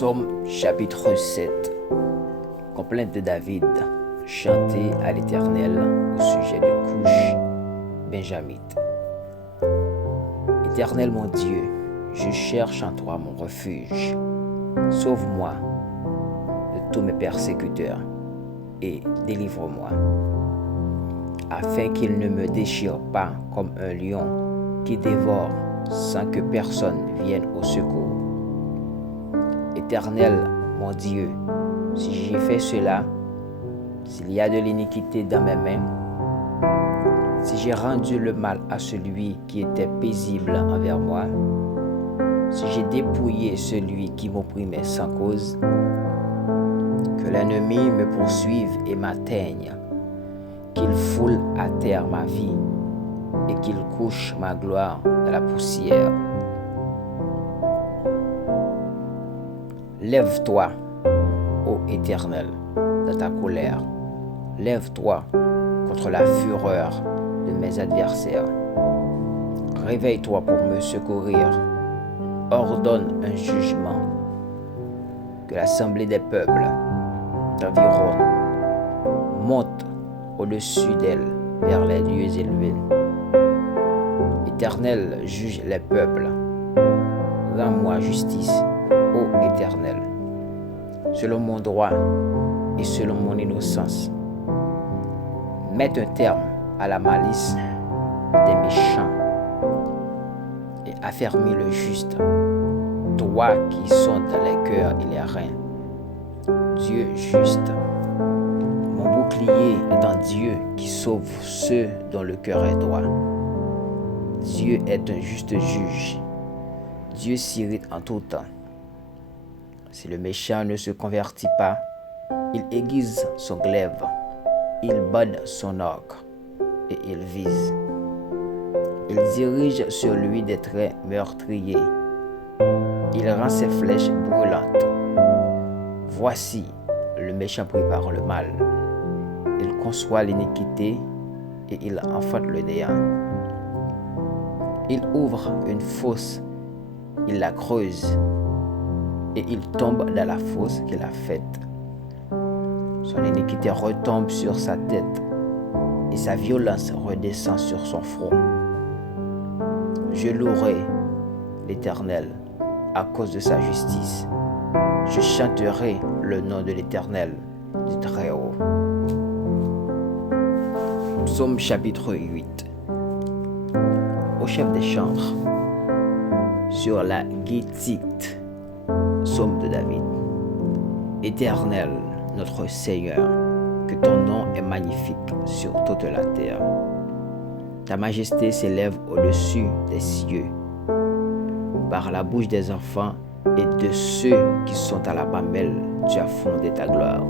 Psaume chapitre 7. Complainte de David, chantée à l'Éternel au sujet de Couche benjamite. Éternel mon Dieu, je cherche en toi mon refuge. Sauve-moi de tous mes persécuteurs et délivre-moi, afin qu'ils ne me déchirent pas comme un lion qui dévore sans que personne vienne au secours. Éternel, mon Dieu, si j'ai fait cela, s'il y a de l'iniquité dans mes mains, si j'ai rendu le mal à celui qui était paisible envers moi, si j'ai dépouillé celui qui m'opprimait sans cause, que l'ennemi me poursuive et m'atteigne, qu'il foule à terre ma vie et qu'il couche ma gloire dans la poussière. Lève-toi, ô Éternel, dans ta colère. Lève-toi contre la fureur de mes adversaires. Réveille-toi pour me secourir. Ordonne un jugement. Que l'assemblée des peuples t'environne. Monte au-dessus d'elle vers les lieux élevés. Éternel, juge les peuples. Rends-moi justice, ô Éternel, selon mon droit et selon mon innocence. Mets un terme à la malice des méchants et affermis le juste, toi qui sondes les cœurs et les reins. Dieu juste, mon bouclier est en Dieu qui sauve ceux dont le cœur est droit. Dieu est un juste juge. Dieu s'irrite en tout temps. Si le méchant ne se convertit pas, il aiguise son glaive, il bade son arc et il vise. Il dirige sur lui des traits meurtriers. Il rend ses flèches brûlantes. Voici, le méchant prépare le mal. Il conçoit l'iniquité et il enfante le néant. Il ouvre une fosse, il la creuse et il tombe dans la fosse qu'il a faite. Son iniquité retombe sur sa tête et sa violence redescend sur son front. Je louerai l'Éternel à cause de sa justice. Je chanterai le nom de l'Éternel du Très-Haut. Psaume chapitre 8. Au chef des chantres, sur la guétite, psaume de David. Éternel, notre Seigneur, que ton nom est magnifique sur toute la terre. Ta majesté s'élève au-dessus des cieux. Par la bouche des enfants et de ceux qui sont à la mamelle, tu as fondé ta gloire.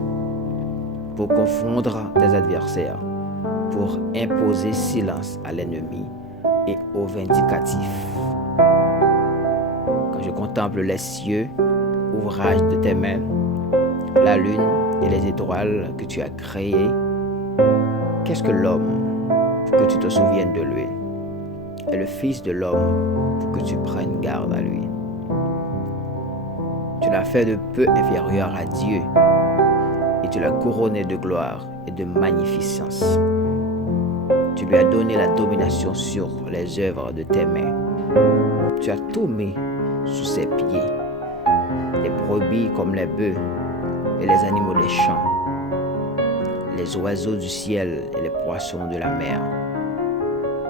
Pour confondre tes adversaires, pour imposer silence à l'ennemi et aux vindicatifs. Quand je contemple les cieux, ouvrage de tes mains, la lune et les étoiles que tu as créées, qu'est-ce que l'homme pour que tu te souviennes de lui, et le Fils de l'homme pour que tu prennes garde à lui? Tu l'as fait de peu inférieur à Dieu, et tu l'as couronné de gloire et de magnificence. Tu lui as donné la domination sur les œuvres de tes mains. Tu as tout mis sous ses pieds, les brebis comme les bœufs et les animaux des champs, les oiseaux du ciel et les poissons de la mer,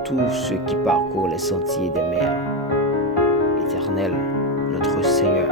tous ceux qui parcourent les sentiers des mers. Éternel, notre Seigneur,